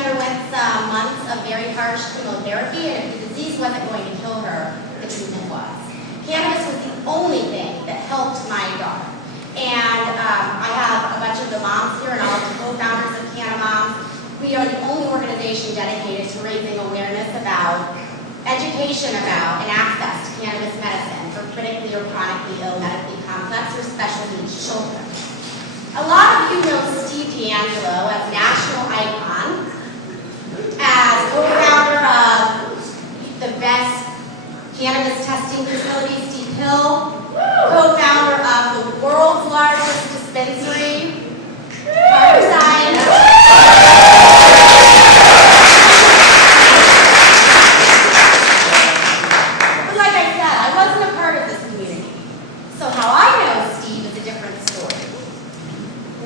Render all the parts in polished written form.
underwent some months of very harsh chemotherapy, and if the disease wasn't going to kill her, the treatment was. Cannabis was the only thing that helped my daughter. And I have a bunch of the moms here and all of the co-founders of Cannamoms. We are the only organization dedicated to raising awareness about, education about, and access to cannabis medicine for critically or chronically ill, medically complex, or special needs children. A lot of you know Steve D'Angelo as national icon, as co-founder of the best cannabis testing facility, Steve Hill, co-founder of the world's largest dispensary, But like I said, I wasn't a part of this community. So how I know Steve is a different story.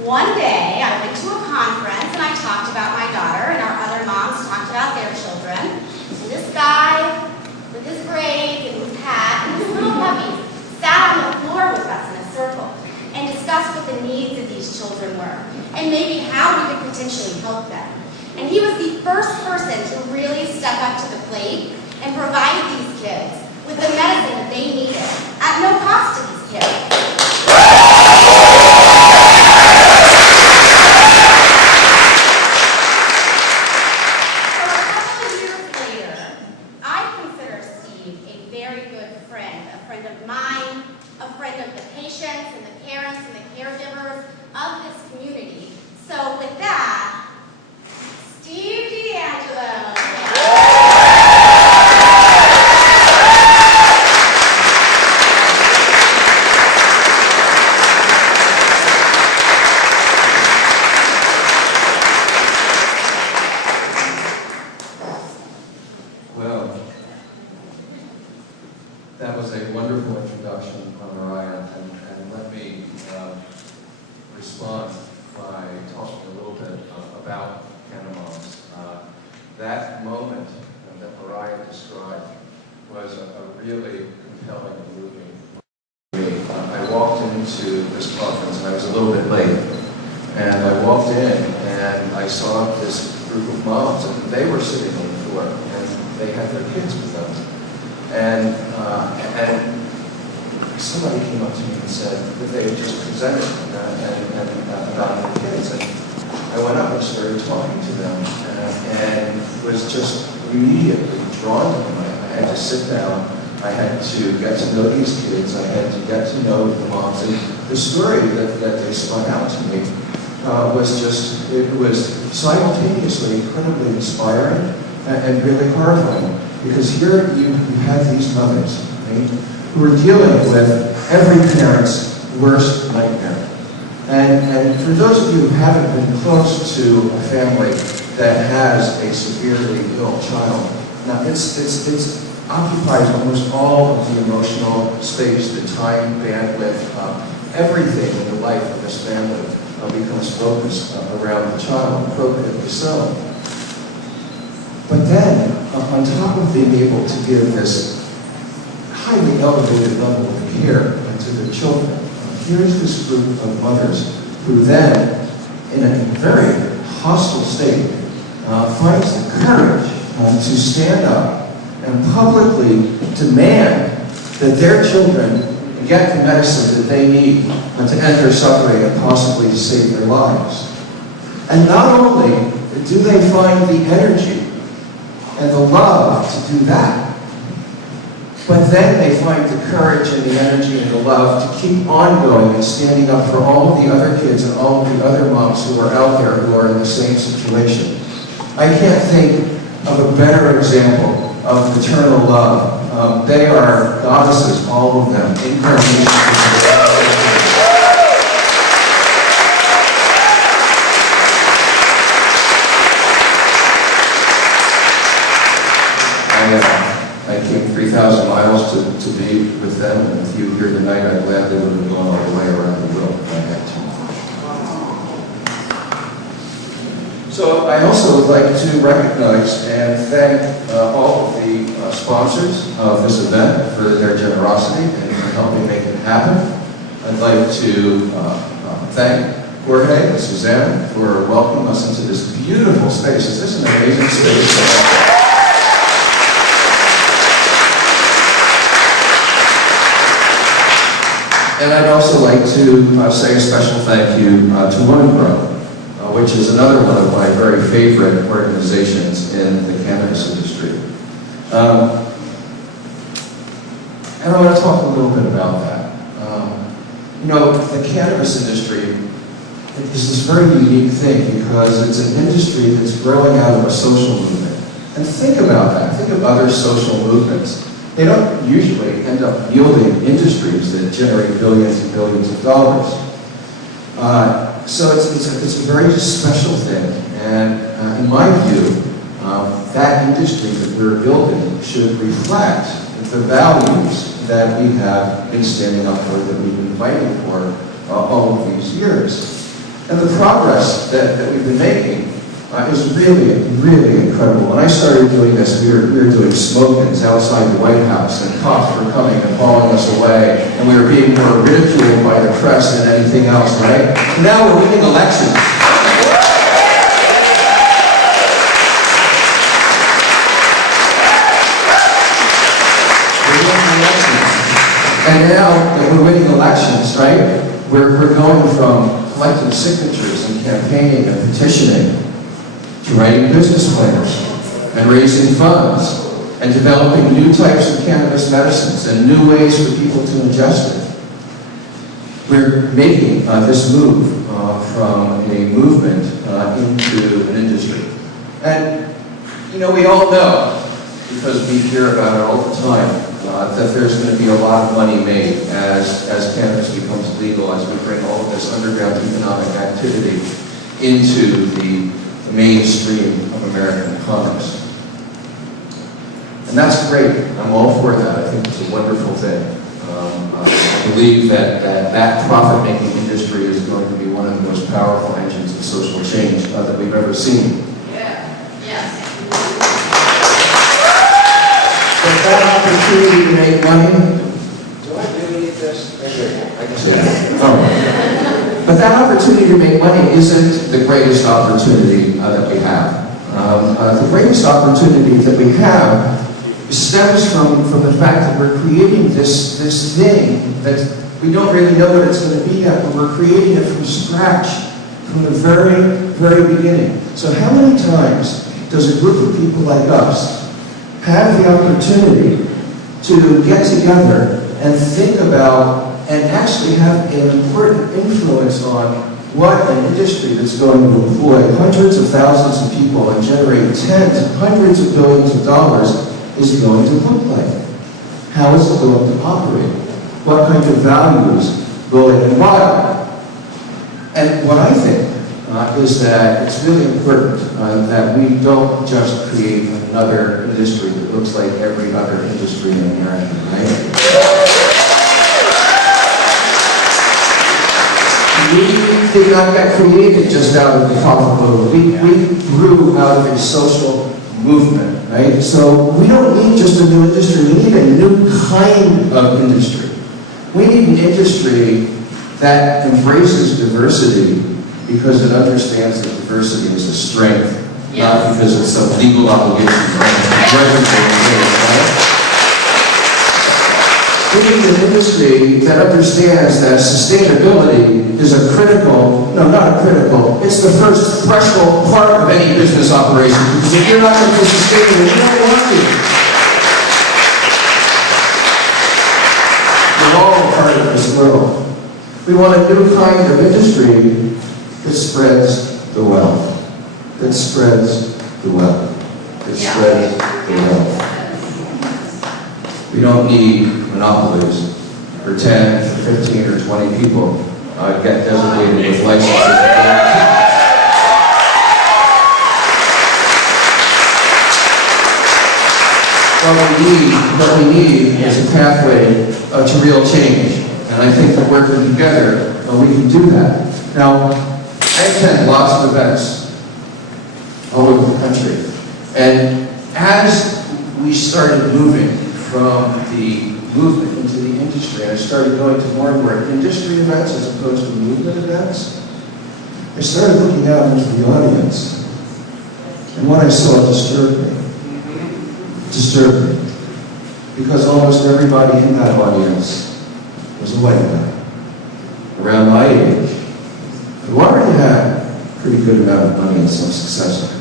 One day, I went to a conference and I talked about my daughter, and our other moms talked about their children. And this guy, with his braids and his hat and his little puppies, sat on the floor with us in a circle and discussed what the needs of these children were and maybe how we could potentially help them. And he was the first person to really step up to the plate and provide these kids with the medicine that they needed at no cost to these kids. That was a wonderful introduction, Mariah, and let me respond by talking a little bit about Cannamoms. That moment that Mariah described was a really compelling and moving. I walked into this conference, and I was a little bit late, and I walked in, and I saw this group of moms, and they were sitting on the floor, and they had their kids with them. And somebody came up to me and said that they had just presented about their kids. And I went up and started talking to them and was just immediately drawn to them. I had to sit down. I had to get to know these kids. I had to get to know the moms. And the story that they spun out to me was just, it was simultaneously incredibly inspiring and really horrifying. Because here you have these mothers, right, who are dealing with every parent's worst nightmare. And for those of you who haven't been close to a family that has a severely ill child, now it occupies almost all of the emotional space, the time, bandwidth, everything in the life of this family becomes focused around the child, appropriately so. But then, on top of being able to give this highly elevated level of care to their children, here's this group of mothers who then, in a very hostile state, finds the courage to stand up and publicly demand that their children get the medicine that they need to end their suffering and possibly to save their lives. And not only do they find the energy and the love to do that, but then they find the courage and the energy and the love to keep on going and standing up for all of the other kids and all of the other moms who are out there who are in the same situation. I can't think of a better example of maternal love. They are goddesses, all of them, incarnations. I came 3,000 miles to be with them, and with you here tonight, I gladly would have gone all the way around the world if I had to. So I also would like to recognize and thank all of the sponsors of this event for their generosity and for helping make it happen. I'd like to thank Jorge and Suzanne for welcoming us into this beautiful space. Is this an amazing space? And I'd also like to say a special thank you to Women Grow, which is another one of my very favorite organizations in the cannabis industry. And I want to talk a little bit about that. You know, the cannabis industry is this very unique thing because it's an industry that's growing out of a social movement. And think about that. Think of other social movements. They don't usually end up yielding industries that generate billions and billions of dollars. So it's a very special thing. And in my view, that industry that we're building should reflect the values that we have been standing up for, that we've been fighting for all of these years. And the progress that we've been making is really, really incredible. When I started doing this, we were doing smoke-ins outside the White House, and cops were coming and hauling us away, and we were being more ridiculed by the press than anything else, right? Now we're winning elections. And now that we're winning elections, right, we're going from collecting signatures and campaigning and petitioning to writing business plans and raising funds and developing new types of cannabis medicines and new ways for people to ingest it. We're making this move from a movement into an industry. And, you know, we all know, because we hear about it all the time, that there's going to be a lot of money made as cannabis becomes legal, as we bring all of this underground economic activity into the mainstream of American commerce. And that's great. I'm all for that. I think it's a wonderful thing. I believe that profit-making industry is going to be one of the most powerful engines of social change that we've ever seen. Yeah. Yes. But that opportunity to make money, do I really need this? I can say that. Oh. But that opportunity to make money isn't the greatest opportunity that we have. The greatest opportunity that we have stems from the fact that we're creating this thing that we don't really know what it's going to be yet, but we're creating it from scratch, from the very, very beginning. So how many times does a group of people like us have the opportunity to get together and think about and actually have an important influence on what an industry that's going to employ hundreds of thousands of people and generate tens, hundreds of billions of dollars is going to look like? How is it going to operate? What kind of values will it embody? And what I think is that it's really important that we don't just create another industry that looks like every other industry in America, right? We did not get created just out of the profitable. We grew out of a social movement, right? So we don't need just a new industry. We need a new kind of industry. We need an industry that embraces diversity because it understands that diversity is a strength, not because it's a legal obligation for everything. We need an industry that understands that sustainability is a critical, no, not a critical, it's the first threshold part of any business operation. Because if you're not going to be sustainable, you don't want to. We're all part of this world. We want a new kind of industry that spreads the wealth. That spreads the wealth. That spreads the wealth. We don't need monopolies where 10, 15, or 20 people get designated with licenses. What we need is a pathway to real change. And I think that working together, we can do that. Now, I attend lots of events all over the country. And as we started moving from the movement into the industry, and I started going to more and more industry events as opposed to movement events, I started looking out into the audience, and what I saw disturbed me. Disturbed me. Because almost everybody in that audience was a white guy, around my age, who already had a pretty good amount of money and some success.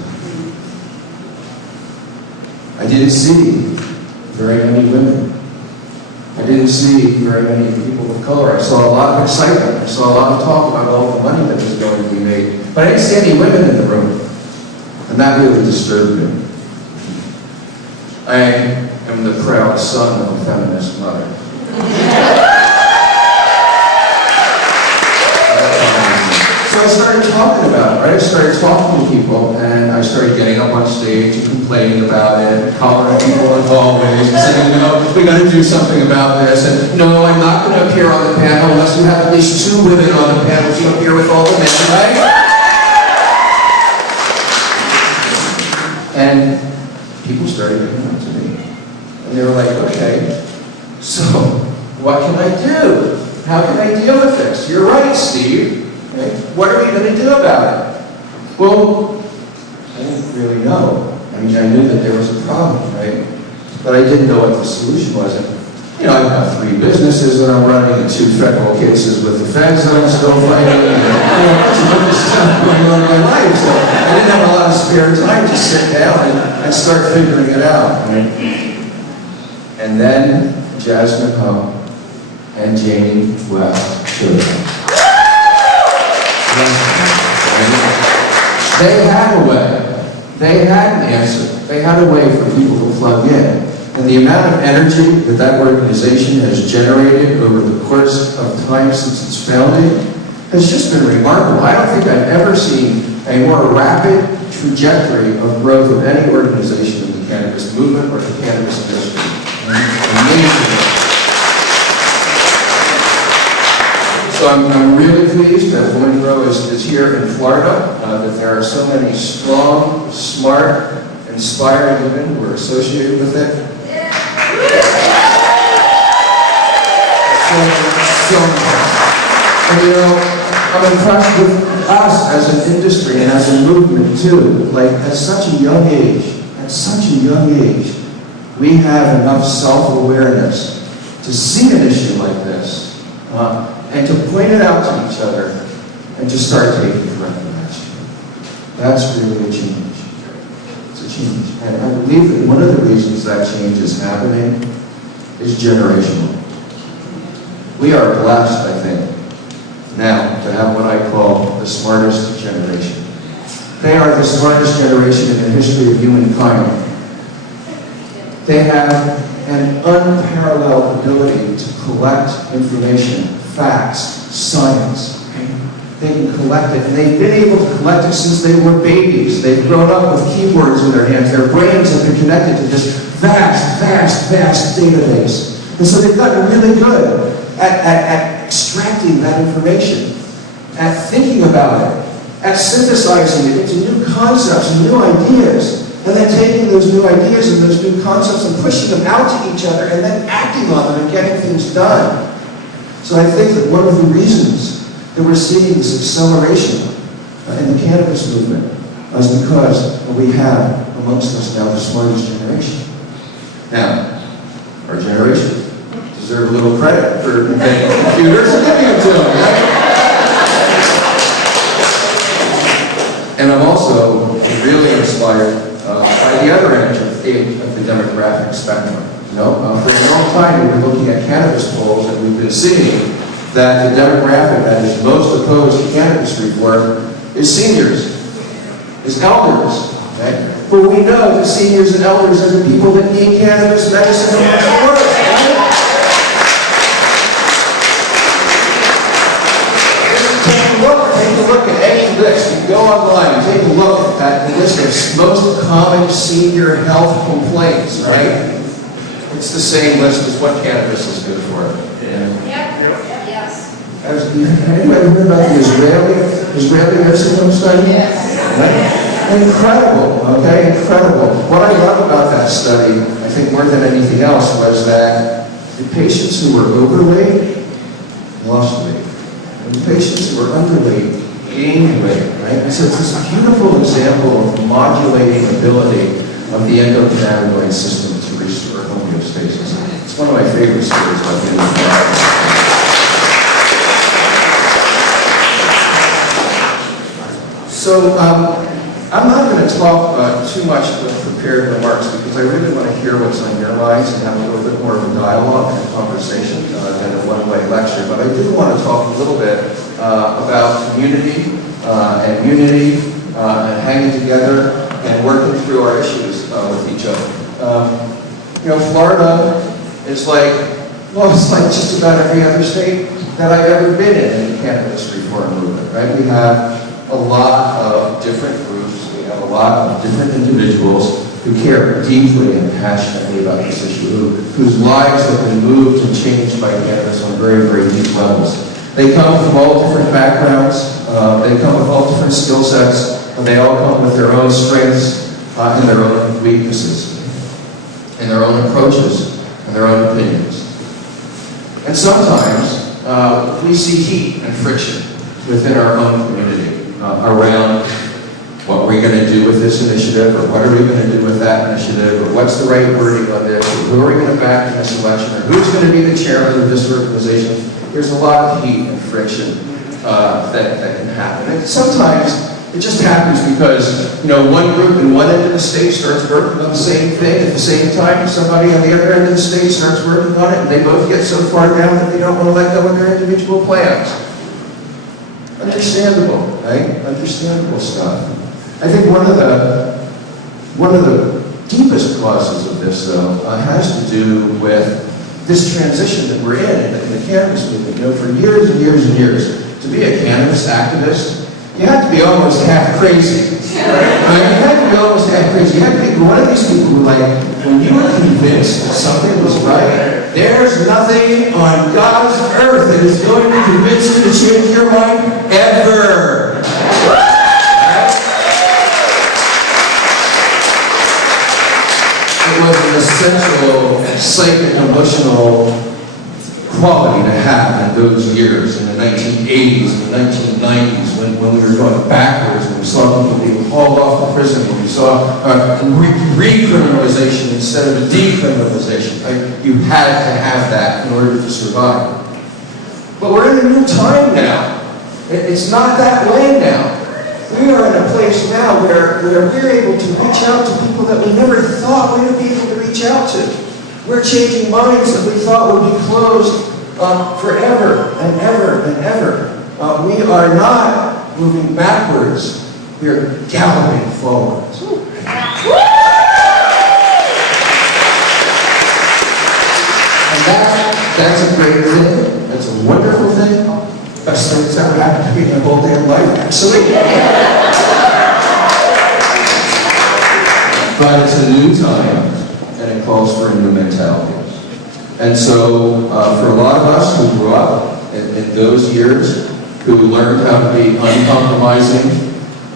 I didn't see very many women. I didn't see very many people of color. I saw a lot of excitement. I saw a lot of talk about all the money that was going to be made. But I didn't see any women in the room. And that really disturbed me. I am the proud son of a feminist mother. So I started talking about it, right? I started talking to people, and I started getting up on stage and complaining about it, calling people in hallways and saying, we got to do something about this. And no, I'm not going to appear on the panel unless you have at least 2 women on the panel to appear with all the men, right? And people started coming up to me. And they were like, okay, so what can I do? How can I deal with this? You're right, Steve. Right? What are we going to do about it? Well, I didn't really know. I mean, I knew that there was a problem, right? But I didn't know what the solution was. And, I've got 3 businesses that I'm running and 2 federal cases with the feds that I'm still fighting. And, lots of other stuff going on in my life. So I didn't have a lot of spare time to sit down and start figuring it out. Right? And then Jasmine Hum and Janie West showed up. They had a way. They had an answer. They had a way for people to plug in. And the amount of energy that that organization has generated over the course of time since its founding has just been remarkable. I don't think I've ever seen a more rapid trajectory of growth of any organization in the cannabis movement or the cannabis industry. Amazing. So I'm really pleased that Women Grow is here in Florida, that there are so many strong, smart, inspiring women who are associated with it. And I'm impressed with us as an industry and as a movement too. Like at such a young age, we have enough self-awareness to see an issue like this and to point it out to each other and to start taking corrective action. That's really a change. It's a change. And I believe that one of the reasons that change is happening is generational. We are blessed, I think, now to have what I call the smartest generation. They are the smartest generation in the history of humankind. They have an unparalleled ability to collect information, facts, science. They can collect it, and they've been able to collect it since they were babies. They've grown up with keyboards in their hands. Their brains have been connected to this vast database. And so they've gotten really good at extracting that information, at thinking about it, at synthesizing it into new concepts and new ideas, and then taking those new ideas and those new concepts and pushing them out to each other and then acting on them and getting things done. So I think that one of the reasons that we're seeing this acceleration in the cannabis movement is because we have amongst us now the smartest generation. Now, our generation deserve a little credit for inventing computers and giving it to them, right? And I'm also really inspired by the other end of the demographic spectrum. For a long time, we've been looking at cannabis polls, and we've been seeing that the demographic that is most opposed to cannabis reform is seniors, is elders. Okay? But we know that seniors and elders are the people that need cannabis medicine the most. Right? Take a look at any list. You go online and take a look at the list of most common senior health complaints, right? It's the same list as what cannabis is good for. Yes. Anybody heard about the Israeli nursing home study? Yes. Right? Incredible, okay? Incredible. What I love about that study, I think more than anything else, was that the patients who were overweight lost weight. And the patients who were underweight gained weight, right? So it's this beautiful example of modulating ability of the endocannabinoid system to restore homeostasis. It's one of my favorite stories about the endocannabinoid. So I'm not going to talk too much with prepared remarks because I really want to hear what's on your minds and have a little bit more of a dialogue and a conversation than a one-way lecture. But I do want to talk a little bit about community and unity and hanging together and working through our issues with each other. Florida is like, it's like just about every other state that I've ever been in the cannabis reform movement, right? We have a lot of different groups, we have a lot of different individuals who care deeply and passionately about this issue, whose lives have been moved and changed by cannabis on very, very deep levels. They come from all different backgrounds, they come with all different skill sets, and they all come with their own strengths and their own weaknesses, and their own approaches and their own opinions. And sometimes we see heat and friction within our own community around what we're going to do with this initiative, or what are we going to do with that initiative, or what's the right wording on this, or who are we going to back in this election, or who's going to be the chairman of this organization. There's a lot of heat and friction that can happen. And sometimes it just happens because, one group in one end of the state starts working on the same thing at the same time, and somebody on the other end of the state starts working on it, and they both get so far down that they don't want to let go of their individual plans. Understandable, right? Understandable stuff. I think one of the deepest causes of this, though, has to do with this transition that we're in the cannabis movement. For years and years and years, to be a cannabis activist, you have to be almost half crazy. Right? You have to be almost half crazy. You have to be one of these people who, when you were convinced that something was right, there's nothing on God's earth that is going to convince you to change your mind ever. It was an essential psycho-emotional quality to have in those years, in the 1980s and the 1990s, when we were going backwards, when we saw people being hauled off to prison, when we saw recriminalization instead of decriminalization. Right? You had to have that in order to survive. But we're in a new time now. It's not that way now. We are in a place now where we're able to reach out to people that we never thought we would be able to reach out to. We're changing minds that we thought would be closed forever and ever and ever. We are not moving backwards. We are galloping forwards. And that's a great thing. That's a wonderful thing. Best thing that's ever happened to me in my whole damn life, actually. But it's a new time, and it calls for a new mentality. And so, for a lot of us who grew up in those years, who learned how to be uncompromising,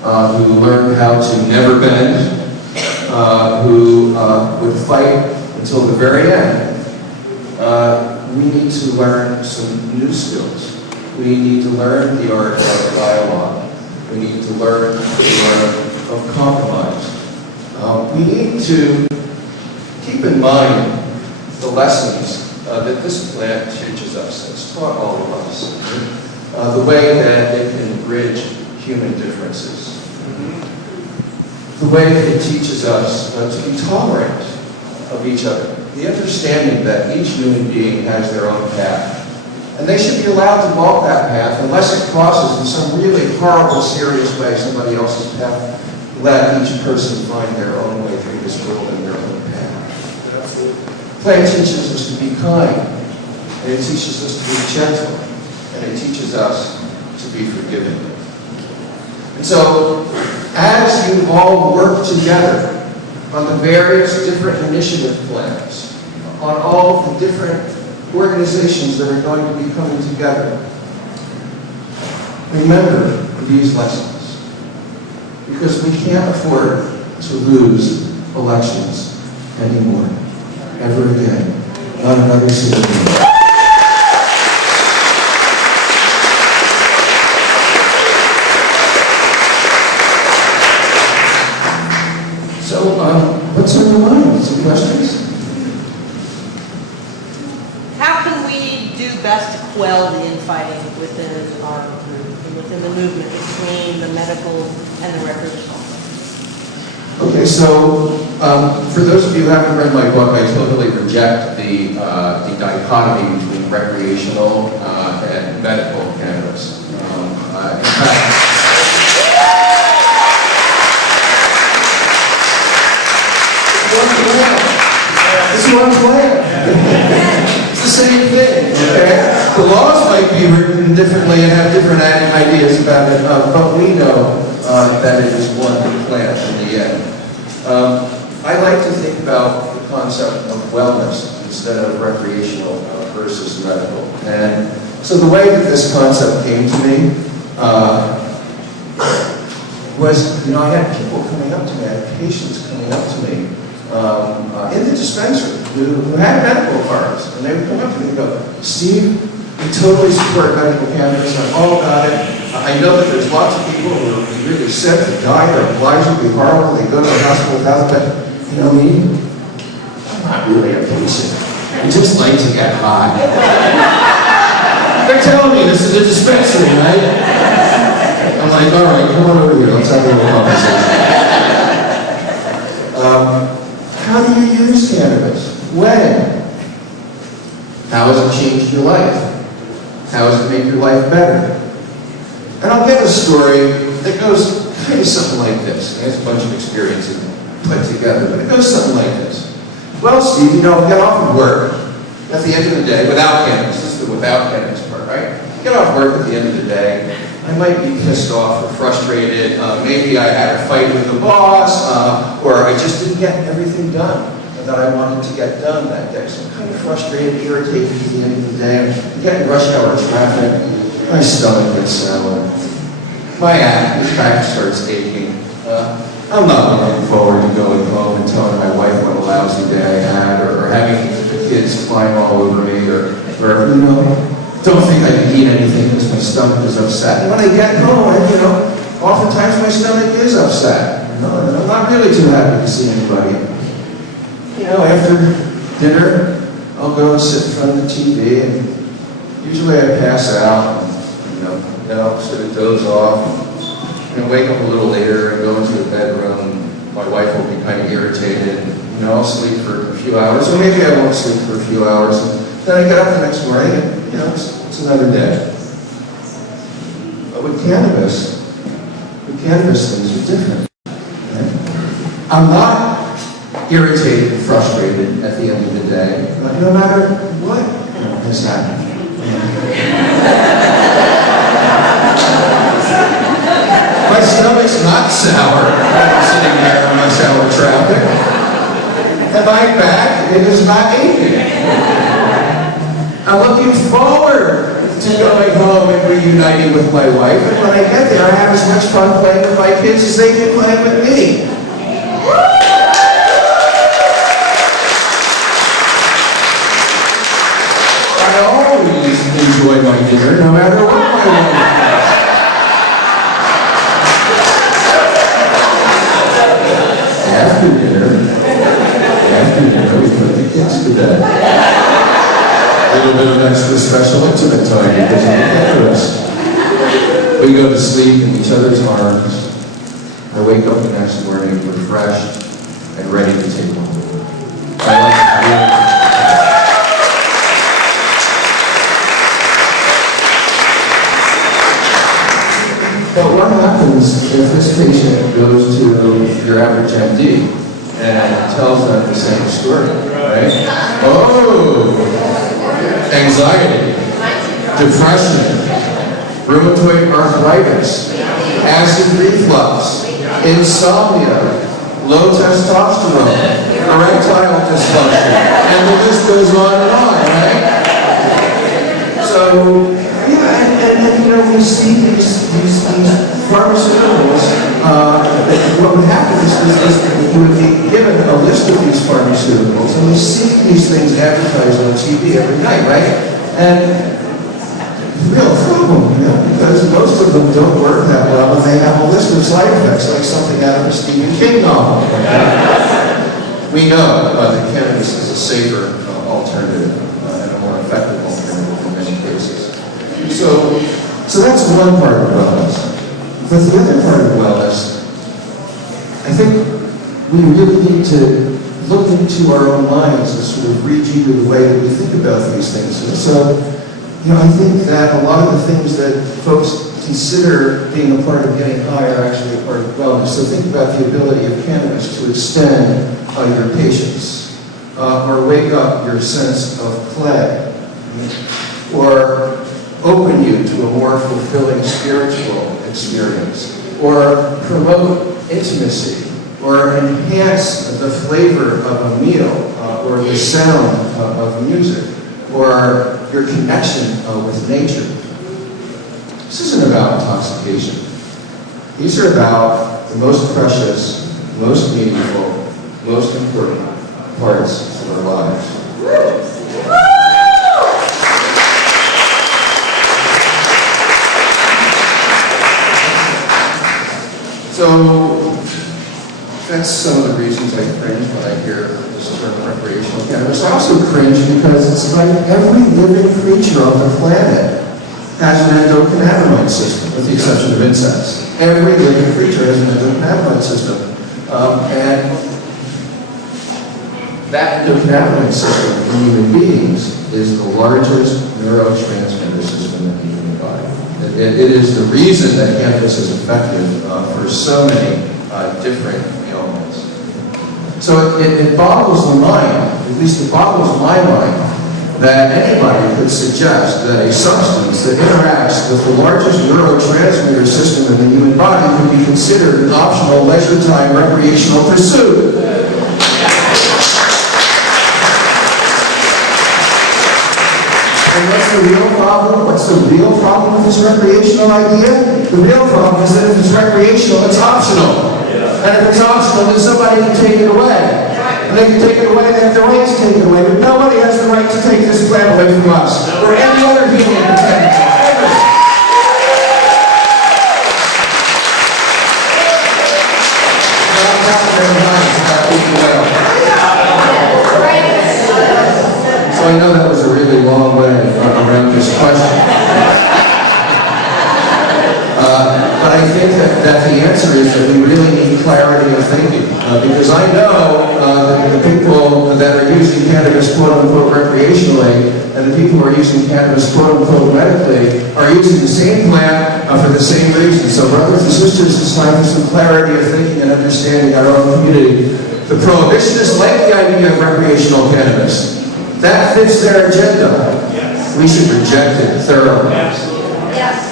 who learned how to never bend, who would fight until the very end, we need to learn some new skills. We need to learn the art of dialogue. We need to learn the art of compromise. We need to keep in mind the lessons that this plant teaches us. It's taught all of us. The way that it can bridge human differences. The way that it teaches us to be tolerant of each other. The understanding that each human being has their own path. And they should be allowed to walk that path unless it crosses in some really horrible, serious way somebody else's path. Let each person find their own way through this world and their own path. Play teaches us to be kind, and it teaches us to be gentle, and it teaches us to be forgiving. And so, as you all work together on the various different initiative plans, on all of the different organizations that are going to be coming together, remember these lessons. Because we can't afford to lose elections anymore, ever again. Not another single day. do best to quell the infighting within our group, and within the movement between the medical and the recreational? Okay, so for those of you who haven't read my book, I totally reject the dichotomy between recreational and medical cannabis. In fact, it's one plant. It's the same thing, okay? The laws might be written differently and have different ideas about it, but we know that it is one plant in the end. I like to think about the concept of wellness instead of recreational versus medical. And so the way that this concept came to me was, I had people coming up to me, I had patients coming up to me in the dispensary who had medical cards, and they would come up to me and go, "Steve, we totally support medical cannabis. I'm all about it. I know that there's lots of people who are really sick, who die, their lives would be horrible, they go to the hospital without that. You know me? I'm not really a patient. I just like to get high." They're telling me this is a dispensary, right? I'm like, all right, come on over here, let's have a little conversation. How do you use cannabis? When? How has it changed your life? How does it make your life better? And I'll give a story that goes kind of something like this. It's a bunch of experiences put together, but it goes something like this. Well, Steve, we get off of work at the end of the day, without cannabis. This is the without cannabis part, right? Get off work at the end of the day. I might be pissed off or frustrated. Maybe I had a fight with the boss, or I just didn't get everything done that I wanted to get done that day. So I'm kind of frustrated, irritated at the end of the day. I'm getting rush hour traffic. My stomach gets sour. My back starts aching. I'm not looking forward to going home and telling my wife what a lousy day I had, or having the kids climb all over me, or don't think I can eat anything because my stomach is upset. And when I get home, oftentimes my stomach is upset. And I'm not really too happy to see anybody. After dinner, I'll go and sit in front of the TV, and usually I pass out, and, sort of doze off, and wake up a little later and go into the bedroom. My wife will be kind of irritated, and, I'll sleep for a few hours, or maybe I won't sleep for a few hours, and then I get up the next morning, and, it's another day. But with cannabis things are different. Right? I'm not irritated and frustrated at the end of the day, no matter what has happened. My stomach's not sour when I'm sitting there in rush hour traffic. And my back, it is not aching. I'm looking forward to going home and reuniting with my wife, and when I get there, I have as much fun playing with my kids as they can play with me. I always enjoy my dinner, no matter what my wife does. After dinner, we put the kids to bed. A little bit of extra special intimate time because of the cannabis. We go to sleep in each other's arms. I wake up the next morning refreshed and ready to take one. But what happens if this patient goes to your average MD and tells them the same story, right? Anxiety, depression, rheumatoid arthritis, acid reflux, insomnia, low testosterone, erectile dysfunction, and the list goes on and on, right? So, we see these pharmaceuticals, what would happen is you would be given a list of these pharmaceuticals, and we see these things advertised on TV every night, right? And real problem, because most of them don't work that well, and they have a list of side effects, like something out of a Stephen King novel. We know that cannabis is a safer alternative and a more effective alternative for many So that's one part of wellness. But the other part of wellness, I think we really need to look into our own minds and sort of rejigger the way that we think about these things. And so, I think that a lot of the things that folks consider being a part of getting high are actually a part of wellness. So think about the ability of cannabis to extend your patience, or wake up your sense of play, or open you to a more fulfilling spiritual experience, or promote intimacy, or enhance the flavor of a meal, or the sound of music, or your connection with nature. This isn't about intoxication. These are about the most precious, most meaningful, most important parts of our lives. So that's some of the reasons I cringe when I hear this term recreational cannabis. I also cringe because it's like every living creature on the planet has an endocannabinoid system, with the exception of insects. Every living creature has an endocannabinoid system. And that endocannabinoid system in human beings is the largest neurotransmitter system in the human body. It is the reason that cannabis is effective for so many different ailments. So it boggles the mind, at least it boggles my mind, that anybody could suggest that a substance that interacts with the largest neurotransmitter system in the human body could be considered an optional leisure time recreational pursuit. And what's the real problem? What's the real problem with this recreational idea? The real problem is that if it's recreational, it's optional. And if it's optional, then somebody can take it away. And they can take it away, they have the right to take it away, but nobody has the right to take this plant away from us, or any other human plant. So I know that was a really long way around this question. But I think that the answer is that we really need clarity of thinking. Because I know that the people that are using cannabis quote-unquote recreationally and the people who are using cannabis quote-unquote medically are using the same plant for the same reason. So brothers and sisters, it's time for some clarity of thinking and understanding our own community. The prohibitionists like the idea of recreational cannabis. That fits their agenda. Yes. We should reject it thoroughly. Absolutely. Yes.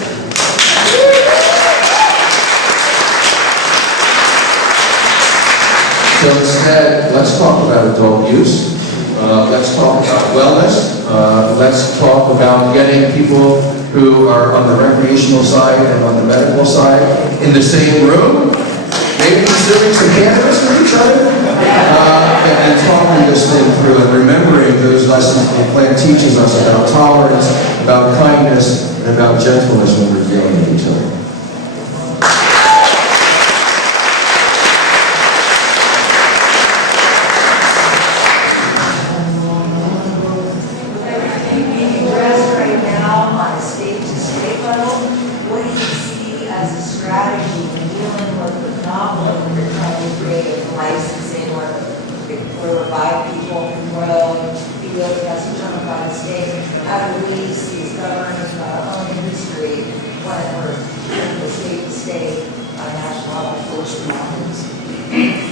So instead, let's talk about adult use. Let's talk about wellness. Let's talk about getting people who are on the recreational side and on the medical side in the same room, maybe consuming some cannabis with each other, and talking this thing through and remembering those lessons the plant teaches us about tolerance, about kindness, and about gentleness when we're dealing with each other.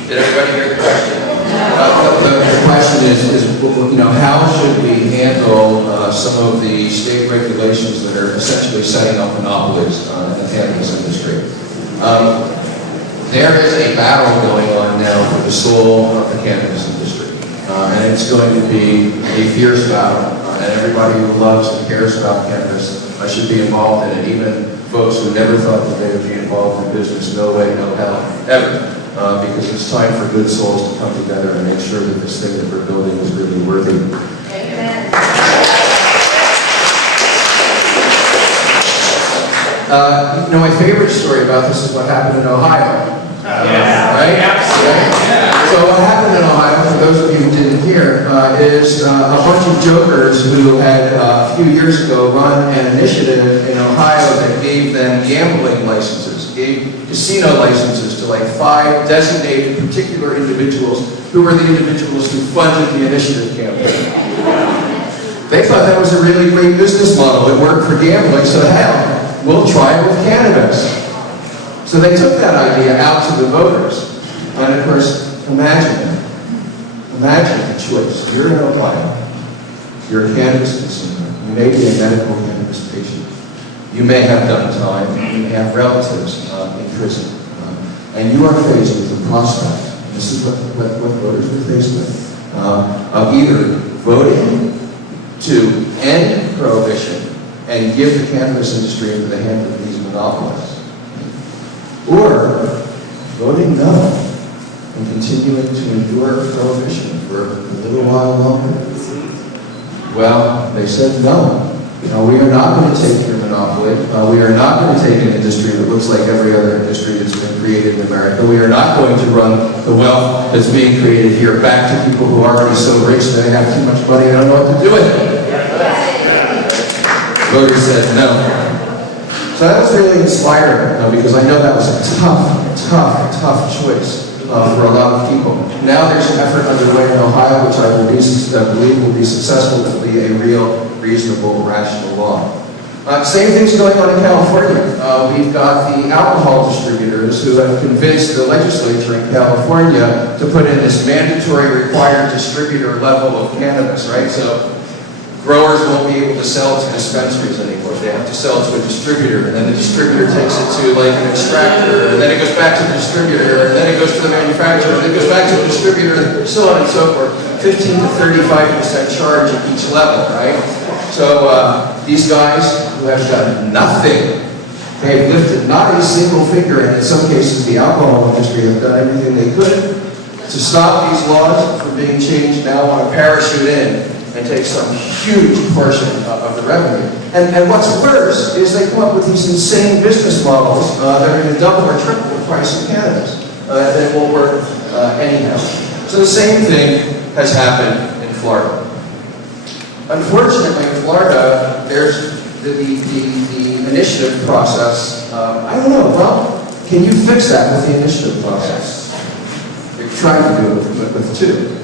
Did everybody hear the question? The question is, how should we handle some of the state regulations that are essentially setting up monopolies in the cannabis industry? There is a battle going on now for the soul of the cannabis industry, and it's going to be a fierce battle. And everybody who loves and cares about cannabis should be involved in it. Even folks who never thought that they would be involved in business, no way, no how, ever. Because it's time for good souls to come together and make sure that this thing that we're building is really worthy. Amen. My favorite story about this is what happened in Ohio. Right? So what happened in Ohio, for those of you who didn't hear, is a bunch of jokers who had a few years ago run an initiative in Ohio that gave them gambling licenses, gave casino licenses to like 5 designated particular individuals who were the individuals who funded the initiative campaign. They thought that was a really great business model. It worked for gambling, so hell, we'll try it with cannabis. So they took that idea out to the voters. And of course, imagine the choice. You're in Ohio. You're a cannabis consumer. You may be a medical cannabis patient. You may have done time. You may have relatives in prison. And you are faced with the prospect, and this is what voters are faced with, of either voting to end prohibition and give the cannabis industry into the hands of these monopolists, or voting no and continuing to endure prohibition for a little while longer. Well, they said no. We are not going to take your monopoly. We are not going to take an industry that looks like every other industry that's been created in America. We are not going to run the wealth that's being created here back to people who are already so rich that they have too much money and don't know what to do with it. Voters said no. So that was really inspiring because I know that was a tough choice for a lot of people. Now there's an effort underway in Ohio, which I believe will be successful to be a real, reasonable, rational law. Same thing's going on in California. We've got the alcohol distributors who have convinced the legislature in California to put in this mandatory required distributor level of cannabis, right? So growers won't be able to sell to dispensaries anymore. They have to sell to a distributor, and then the distributor takes it to like an extractor, and then it goes back to the distributor, and then it goes to the manufacturer, and then it goes back to the distributor, so on and so forth. 15 to 35% charge at each level, right? So these guys who have done nothing, they've lifted not a single finger, and in some cases the alcohol industry have done everything they could to stop these laws from being changed, now want to parachute in and take some huge portion of the revenue. And what's worse is they come up with these insane business models that are going to double or triple the price of cannabis. That won't work anyhow. So the same thing has happened in Florida. Unfortunately, in Florida, there's the initiative process. I don't know, well, can you fix that with the initiative process? They're trying to do it with two.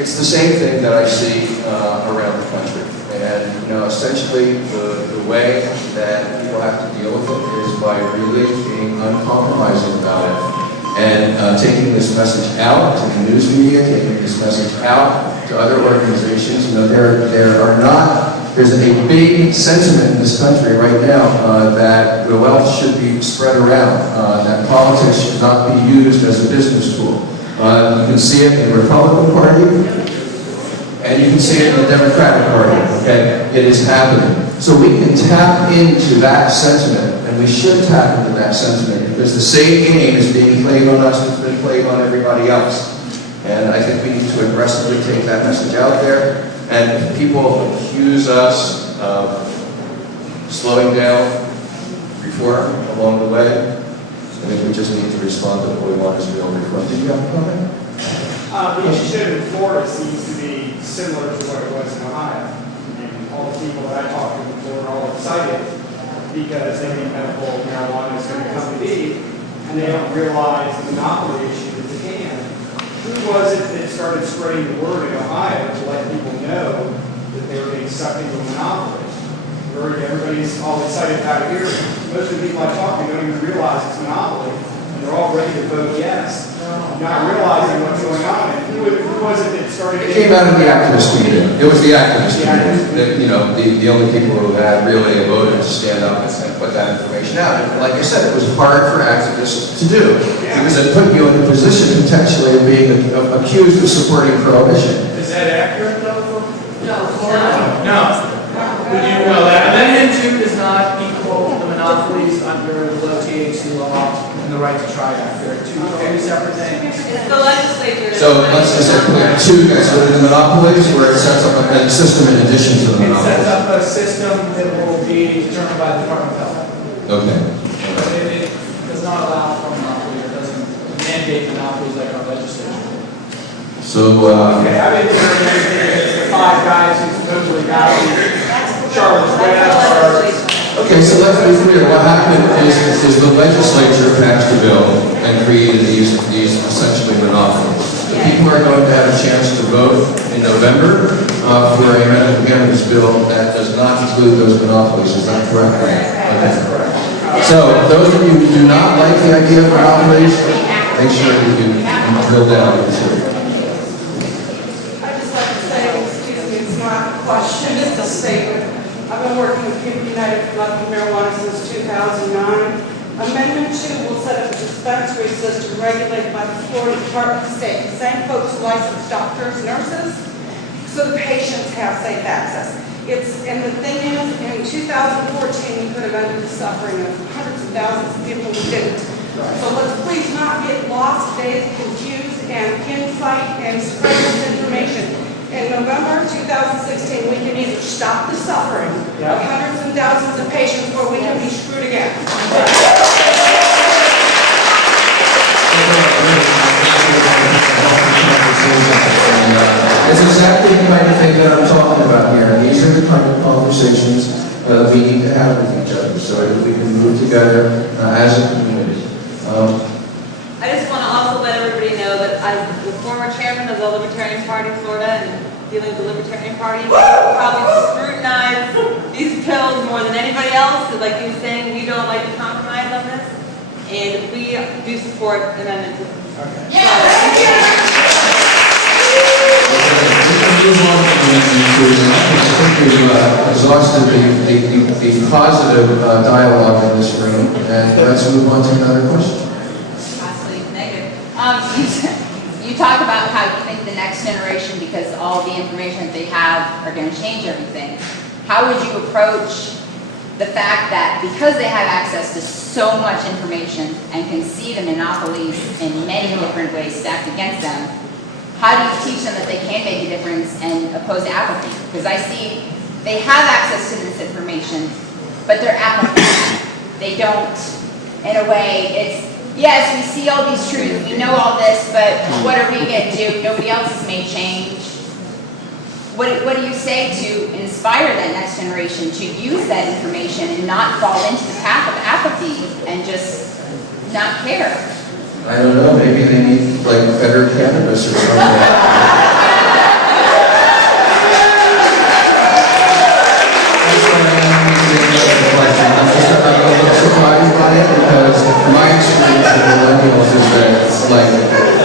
It's the same thing that I see around the country. And, essentially the way that people have to deal with it is by really being uncompromising about it. And taking this message out to the news media, taking this message out to other organizations. There's a big sentiment in this country right now that the wealth should be spread around, that politics should not be used as a business tool. You can see it in the Republican Party, and you can see it in the Democratic Party, okay? It is happening. So we can tap into that sentiment, and we should tap into that sentiment, because the same game is being played on us that's been played on everybody else. And I think we need to aggressively take that message out there. And if people accuse us of slowing down reform along the way, I think we just need to respond to what we want as real reform. Did you have a comment? The issue in Florida seems to be similar to what it was in Ohio. And all the people that I talked to before are all excited because they think medical marijuana is going to come to be, and they don't realize the monopoly issue that they can. Who was it that started spreading the word in Ohio to let people know that they were being sucked into a monopoly? Everybody's all excited about it here. Most of the people I talk to don't even realize it's a monopoly, and they're all ready to vote yes, not realizing what's going on. And who was it that started? It came out of the activist community. It was the activist community that, the only people who had really a motive to stand up and put that information out. And like I said, it was hard for activists to do because it put you in a position potentially of being accused of supporting prohibition. Is that accurate though? No. Would you know that? Amendment 2 does not equal the monopolies under the low THC law and the right to try act. They're two totally separate things. The legislature. So let's just say two gets rid of the monopolies, where it sets up a system in addition to the It monopolies. sets up a system that will be determined by the Department of Health. Okay. But not allow for monopoly, it doesn't mandate monopolies like our legislature. So, Okay, I didn't hear anything against the 5 guys who supposedly got Charlotte's Web or okay, so let's be clear. What happened is the legislature passed a bill and created these essentially monopolies. The people are going to have a chance to vote in November for a medical cannabis bill that does not include those monopolies. Is that correct? Okay. So, those of you who do not like the idea of monopolies, make sure that you drill down into it. I'd just like to say, excuse me, it's not a question, it's a statement. I've been working with People United for Medical Marijuana since 2009. Amendment 2 will set up a dispensary system regulated by the Florida Department of State. The same folks who license doctors, nurses, so the patients have safe access. And the thing is, in 2014, we could have ended the suffering of hundreds of thousands of people who didn't. So let's please not get lost, dazed, confused, and infight and spread misinformation. In November 2016, we can either stop the suffering of hundreds and thousands of patients, or we can be screwed again. It's exactly the kind of thing that I'm talking about here. These are the kind of conversations we need to have with each other so that we can move together as a community. I just want to also let everybody know that I'm the former chairman of the Libertarian Party of Florida and dealing with the Libertarian Party. We probably scrutinize these pills more than anybody else because, like you were saying, we don't like to compromise on this. And we do support Amendment 2. I think we've exhausted the positive dialogue in this room, and let's move on to another question. Possibly negative. You talk about how you think the next generation, because all the information that they have, are going to change everything. How would you approach the fact that because they have access to so much information and can see the monopolies in many different ways stacked against them, how do you teach them that they can make a difference and oppose apathy? Because I see they have access to this information, but they're apathetic. They don't, in a way, it's, yes, we see all these truths, we know all this, but what are we going to do? Nobody else has made change. What do you say to inspire that next generation to use that information and not fall into the path of apathy and just not care? I don't know, maybe they need like better cannabis or something. I'm a little surprised by it because my experience with millennials is that, like,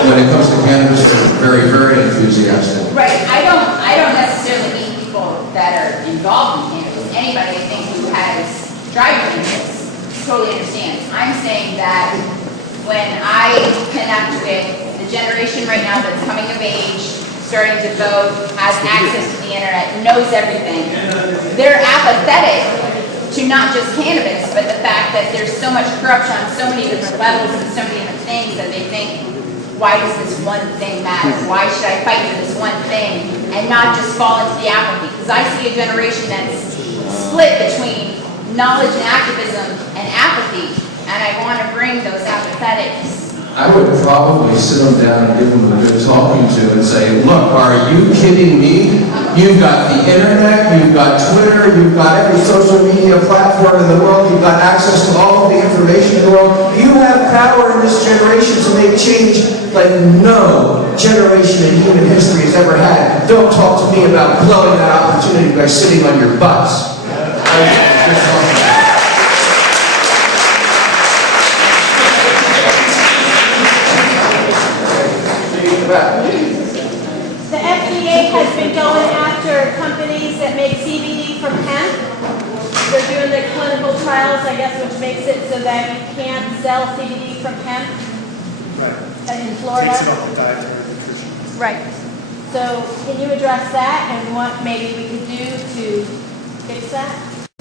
when it comes to cannabis, they're very, very enthusiastic. Right. I don't necessarily mean people that are involved in cannabis. Anybody, I think, who has tried cannabis totally understands. I'm saying that when I connect with the generation right now that's coming of age, starting to vote, has access to the internet, knows everything, they're apathetic to not just cannabis, but the fact that there's so much corruption on so many different levels and so many different things that they think, why does this one thing matter? Why should I fight for this one thing and not just fall into the apathy? Because I see a generation that's split between knowledge and activism and apathy, and I want to bring those apathetics. I would probably sit them down and give them a good talking to and say, look, are you kidding me? You've got the internet, you've got Twitter, you've got every social media platform in the world, you've got access to all of the information in the world. You have power in this generation to make change like no generation in human history has ever had. Don't talk to me about blowing that opportunity by sitting on your butts. The FDA has been going after companies that make CBD from hemp. They're doing the clinical trials, I guess, which makes it so that you can't sell CBD from hemp in Florida. Takes it off the dietary nutrition. Right. So can you address that and what maybe we could do to fix that?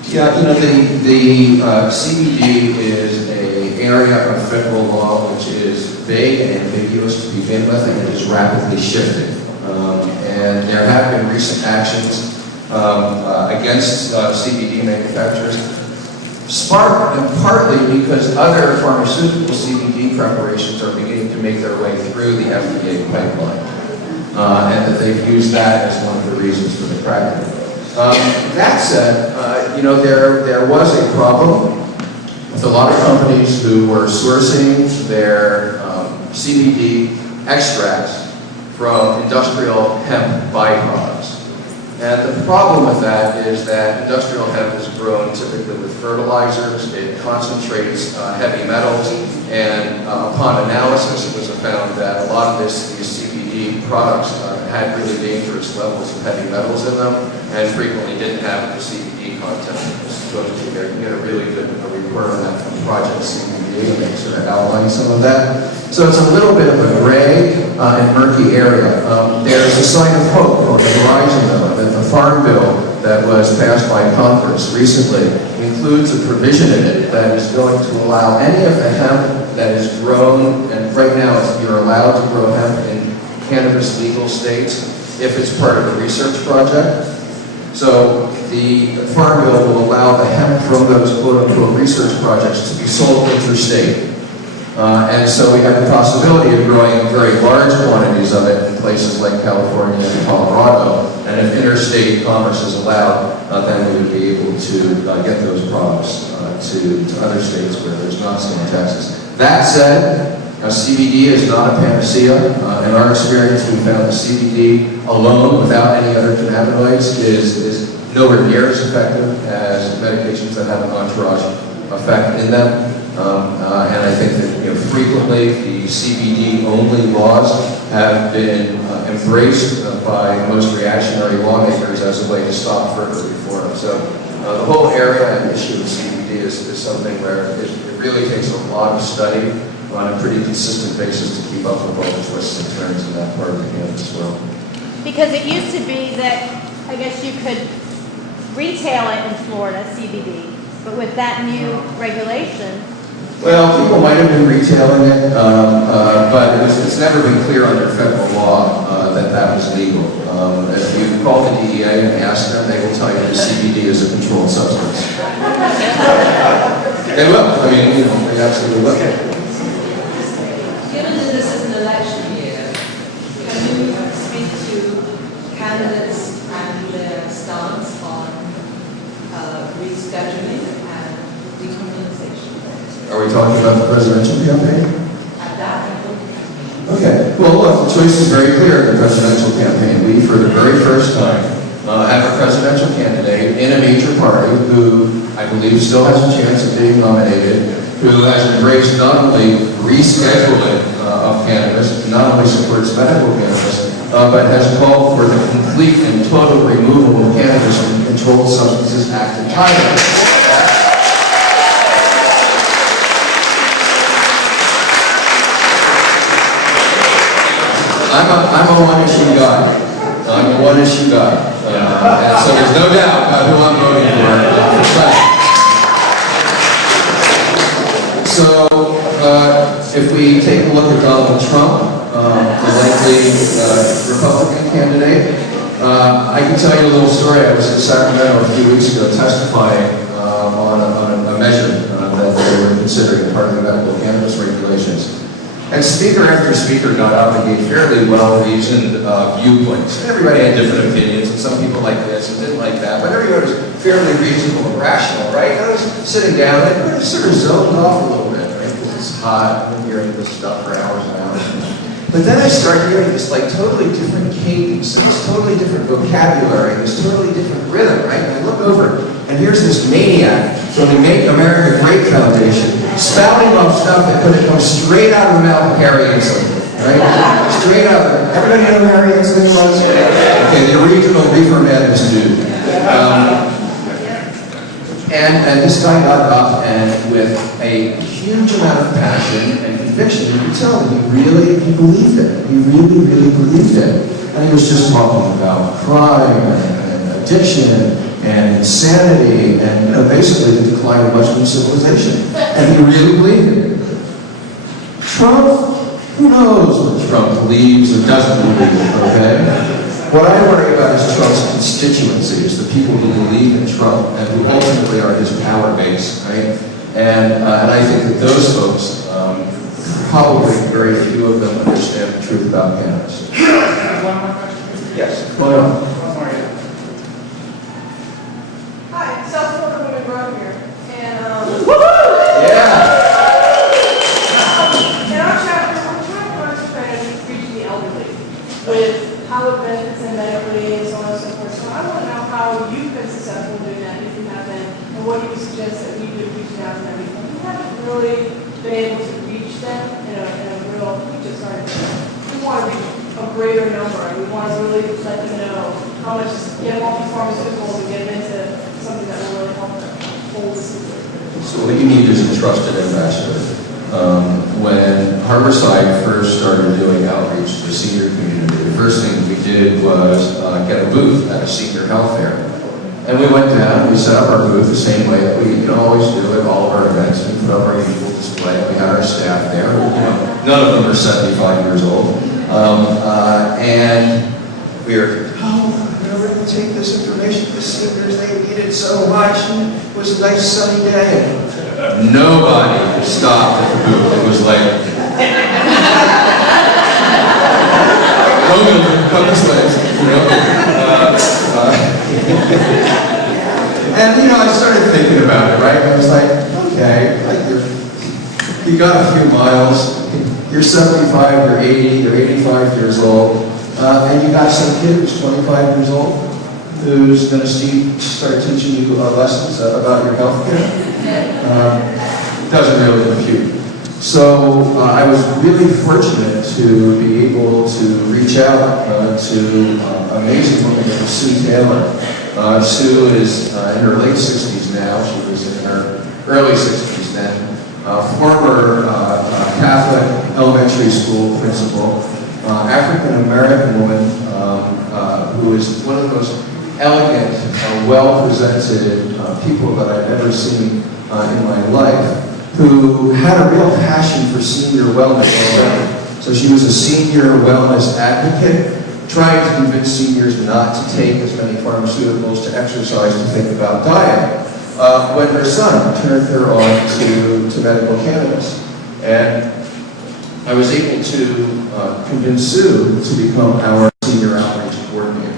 Yeah, you know, the CBD is an area of federal law which is vague and ambiguous to begin with, and it is rapidly shifting. And there have been recent actions against CBD manufacturers. sparked and partly because other pharmaceutical CBD preparations are beginning to make their way through the FDA pipeline. And that they've used that as one of the reasons for the cracking. That said, there was a problem with a lot of companies who were sourcing their CBD extracts from industrial hemp byproducts. And the problem with that is that industrial hemp is grown typically with fertilizers, it concentrates heavy metals, and upon analysis it was found that a lot of these CBD products had really dangerous levels of heavy metals in them, and frequently didn't have the CBD content that was supposed to. Get a really good report on that from Project CBD, and they sort of outline some of that. So it's a little bit of a gray and murky area. There's a sign of hope on the horizon, though, that the Farm Bill that was passed by Congress recently includes a provision in it that is going to allow any of the hemp that is grown, and right now you're allowed to grow hemp in cannabis legal states if it's part of a research project. So the Farm Bill will allow the hemp from those quote-unquote research projects to be sold interstate. And so we have the possibility of growing very large quantities of it in places like California and Colorado. And if interstate commerce is allowed, then we would be able to get those products to other states where there's not some taxes. That said, CBD is not a panacea. In our experience, we found that CBD alone, without any other cannabinoids, is nowhere near as effective as medications that have an entourage effect in them. And I think that frequently the CBD-only laws have been embraced by most reactionary lawmakers as a way to stop further reform. So the whole area and issue of CBD is something where it really takes a lot of study on a pretty consistent basis to keep up with all the twists and turns in that part of the cannabis world. Because it used to be that, I guess you could retail it in Florida, CBD, but with that new regulation. Well, people might have been retailing it, but it's never been clear under federal law that that was legal. If you call the DEA and ask them, they will tell you that CBD is a controlled substance. They will. I mean, they absolutely will. Given that this is an election year, can you speak to candidates and their stance on rescheduling and decriminalization? Are we talking about the presidential campaign? At that point. Okay. Well, look, the choice is very clear in the presidential campaign. We, for the very first time, have a presidential candidate in a major party who I believe still has a chance of being nominated, who has embraced not only rescheduling of cannabis, not only supports medical cannabis, but has called for the complete and total removal of cannabis from the Controlled Substances Act entirely. I'm a one-issue guy. I'm a one-issue guy. And so there's no doubt about who I'm voting for. So if we take a look at Donald Trump, the likely Republican candidate, I can tell you a little story. I was in Sacramento a few weeks ago testifying on a measure that they were considering part of the medical cannabis regulations. And speaker after speaker got up and gave fairly well-reasoned viewpoints. Everybody had different opinions, and some people liked this and didn't like that, but everybody was fairly reasonable and rational, right? I was sitting down and I sort of zoned off a little bit, right? Because it's hot, I'm hearing this stuff for hours and hours. But then I started hearing this like totally different cadence, and this totally different vocabulary, this totally different rhythm, right? And I look over, and here's this maniac from the Make America Great Foundation spouting off stuff that could have come straight out of the mouth of Harry Inslee, right? Straight out. Everybody know who Harry Inslee was? Okay, the original Reefer Madness dude. And this guy got up and with a huge amount of passion and conviction, you could tell that he believed it. He really, really believed it. And he was just talking about crime and addiction and insanity and basically the decline of Western civilization. And he really believed it. Trump, who knows what Trump believes or doesn't believe, okay? What I worry about is Trump's constituency, is the people who believe in Trump and who ultimately are his power base, right? I think that those folks, probably very few of them understand the truth about cannabis. One more question. Yes. Well, One more, yeah. Hi, South Florida Women Grow here, and yeah. in our chapter, we're trying to understand reaching the elderly with how it benefits them medically and so on and so forth. So I want to know how you've been successful doing that, if you have been, and what do you suggest that we do reaching out to them? Because we haven't really been able to reach them in a real, we want to reach a greater number, and we want to really let them know how much, get them off the pharmaceuticals and get them into something that will really help them hold the secret. So what you need is a trusted ambassador. When Harborside first started doing outreach to the senior community, the first thing we did was get a booth at a senior health fair. And we went down and we set up our booth the same way that we always do at all of our events. We put up our usual display. We had our staff there. None of them are 75 years old. And we were, we're going to take this information to the seniors. They need it so much. And it was a nice sunny day. And nobody stopped at the booth. It was like, Logan, come this way. And I started thinking about it, right? I was like, okay, you got a few miles, you're 75, you're 80, you're 85 years old, and you got some kid who's 25 years old who's going to start teaching you lessons about your health care. Doesn't really compute. So I was really fortunate to be able to reach out to an amazing woman named Sue Taylor. Sue is in her late 60s now. She was in her early 60s then. Former Catholic elementary school principal, African-American woman who is one of the most elegant, well-presented people that I've ever seen in my life, who had a real passion for senior wellness already. So she was a senior wellness advocate, trying to convince seniors not to take as many pharmaceuticals, to exercise, to think about diet. When her son turned her on to medical cannabis. And I was able to convince Sue to become our senior outreach coordinator.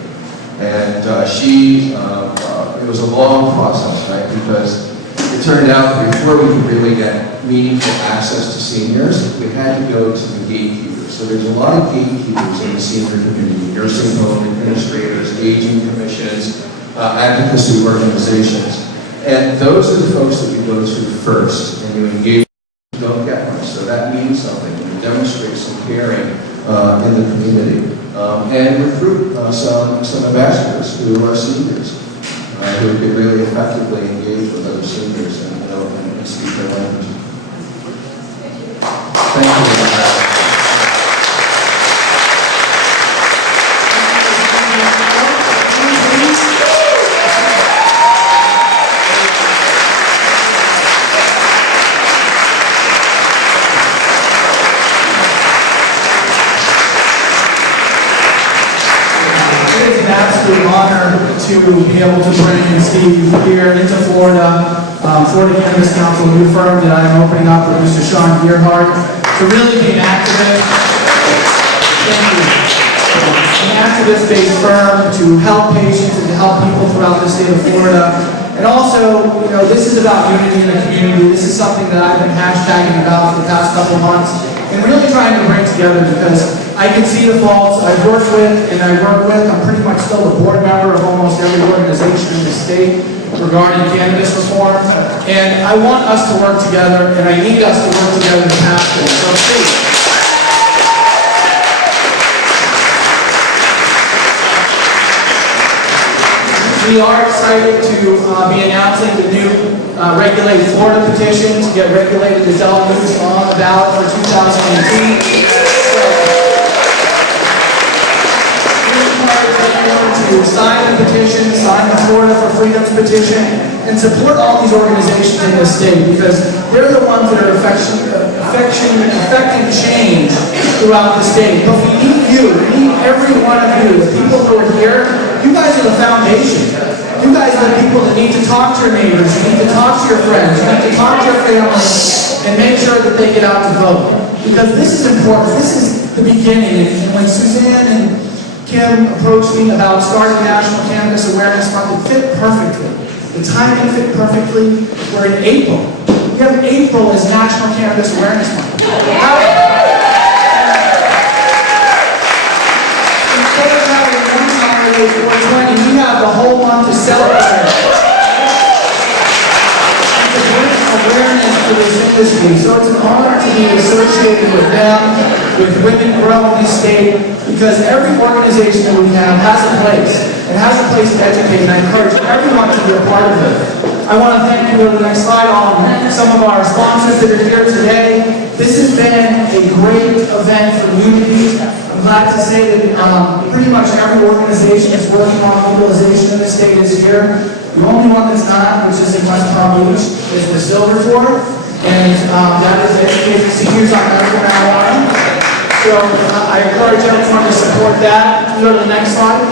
And it was a long process, right? Because it turned out that before we could really get meaningful access to seniors, we had to go to the gatekeepers. So there's a lot of gatekeepers in the senior community, nursing home administrators, aging commissions, advocacy organizations. And those are the folks that we go to first, and you engage, you don't get much. So that means something. You demonstrate some caring in the community. And recruit some ambassadors who are seniors, who can really effectively engage with other seniors and speak their language. Thank you. Honor to be able to bring Steve here into Florida. Florida Cannabis Council new firm that I'm opening up with Mr. Sean Gearhart to really be an activist. Thank you. An activist-based firm to help patients and to help people throughout the state of Florida. And also, this is about unity in the community. This is something that I've been hashtagging about for the past couple months and really trying to bring together because I can see the faults I've worked with and I work with. I'm pretty much still a board member of almost every organization in the state regarding cannabis reform. And I want us to work together, and I need us to work together to pass this. So please. We are excited to be announcing the new Regulate Florida petition to get regulated adult use on the ballot for 2018. To sign the petition, sign the Florida for Freedom's petition, and support all these organizations in this state because they're the ones that are affecting change throughout the state. But we need you, we need every one of you, the people who are here. You guys are the foundation. You guys are the people that need to talk to your neighbors, you need to talk to your friends, you need to talk to your family, and make sure that they get out to vote. Because this is important. This is the beginning. And when Suzanne and Kim approached me about starting National Cannabis Awareness Month, it fit perfectly. The timing fit perfectly. We're in April. We have April as National Cannabis Awareness Month. Instead of having one holiday, 420, we have the whole month to celebrate. Awareness for this industry. So it's an honor to be associated with them, with Women Grow in this state, because every organization that we have has a place. It has a place to educate, and I encourage everyone to be a part of it. I want to thank you on the next slide, some of our sponsors that are here today. This has been a great event for communities. I'm glad to say that pretty much every organization that's working on legalization in the state is here. The only one that's not, which is in West Palm Beach, is the Silver Tour, and that is educating seniors on medical marijuana. So I encourage everyone to support that. Go to the next slide.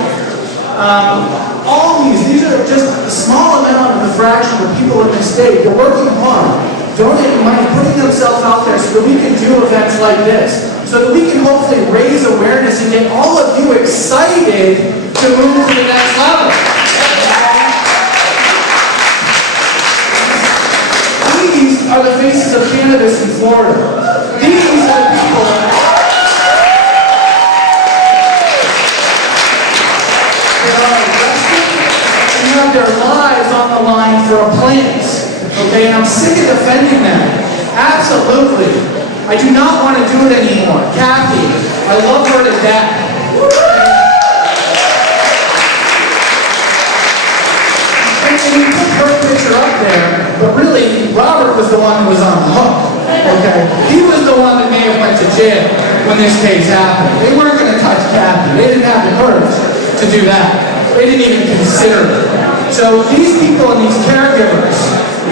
All these are just a small amount of the fraction of people in the state. They're working hard, donating money, putting themselves out there so that we can do events like this, so that we can hopefully raise awareness and get all of you excited to move to the next level. These are the faces of cannabis in Florida. These are the people that are arrested and have their lives on the line for a plant. Okay, and I'm sick of defending them. Absolutely. I do not want to do it anymore. Kathy, I love her to death. And you put her picture up there, but really, Robert was the one who was on the hook. Okay? He was the one that may have went to jail when this case happened. They weren't going to touch Kathy. They didn't have the courage to do that. They didn't even consider it. So these people and these caregivers,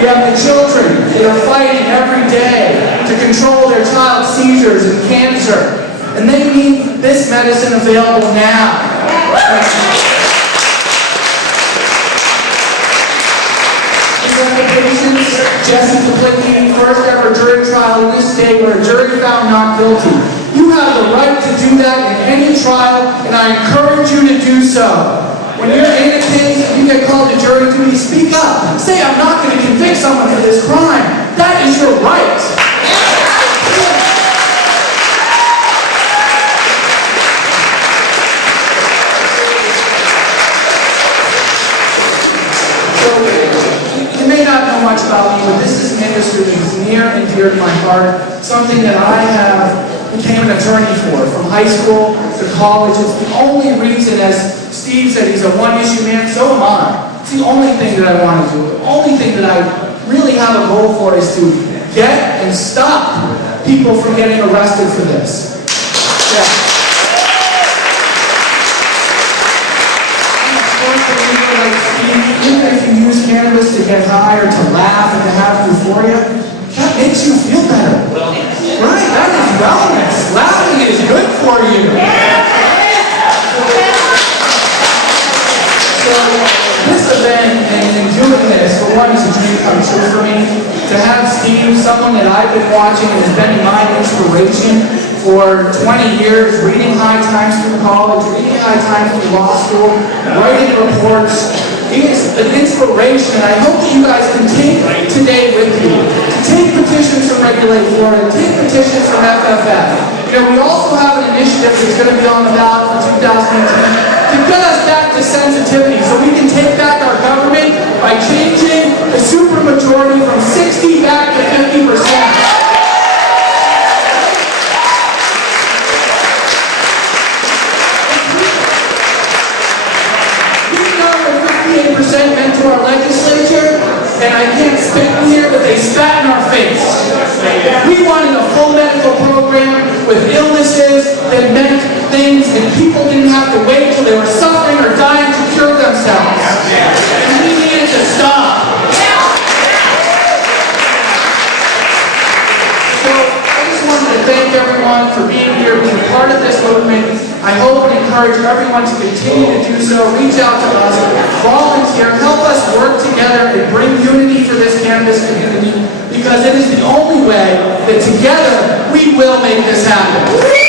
you have the children that are fighting every day to control their child's seizures and cancer. And they need this medicine available now. Patients, Jesse Kaplicki, first ever jury trial in this state where a jury found not guilty. You have the right to do that in any trial, and I encourage you to do so. When you're in a case and you get called to jury duty, speak up. Say, I'm not going to convict someone for this crime. That is your right. You may not know much about me, but this is an industry that is near and dear to my heart, something that I became an attorney for, from high school to college. It's the only reason, as Steve said, he's a one-issue man, so am I. It's the only thing that I want to do. The only thing that I really have a goal for is to get and stop people from getting arrested for this. Yeah. Even if you use cannabis to get high or to laugh and to have euphoria, that makes you feel better. Right? That is wellness. Laughing is good for you. So this event and doing this, for one, is a dream come true for me. To have Steve, someone that I've been watching and has been my inspiration for 20 years, reading High Times through college, reading High Times through law school, writing reports. He's an inspiration, and I hope that you guys can take today with you. To take petitions from Regulate Florida, take petitions from FFF. You know, we also have an initiative that's going to be on the ballot for 2018 to get us back to sensitivity so we can take back our government by changing the supermajority from 60 back to 50%. Meant to our legislature, and I can't spit in here, but they spat in our face. We wanted a full medical program with illnesses that meant things, and people didn't have to wait till they were suffering or dying to cure themselves. And we needed to stop. So I just wanted to thank everyone for being here, being part of this movement. I hope and encourage everyone to continue to do so. Reach out to us, volunteer, help us cannabis community, because it is the only way that together we will make this happen.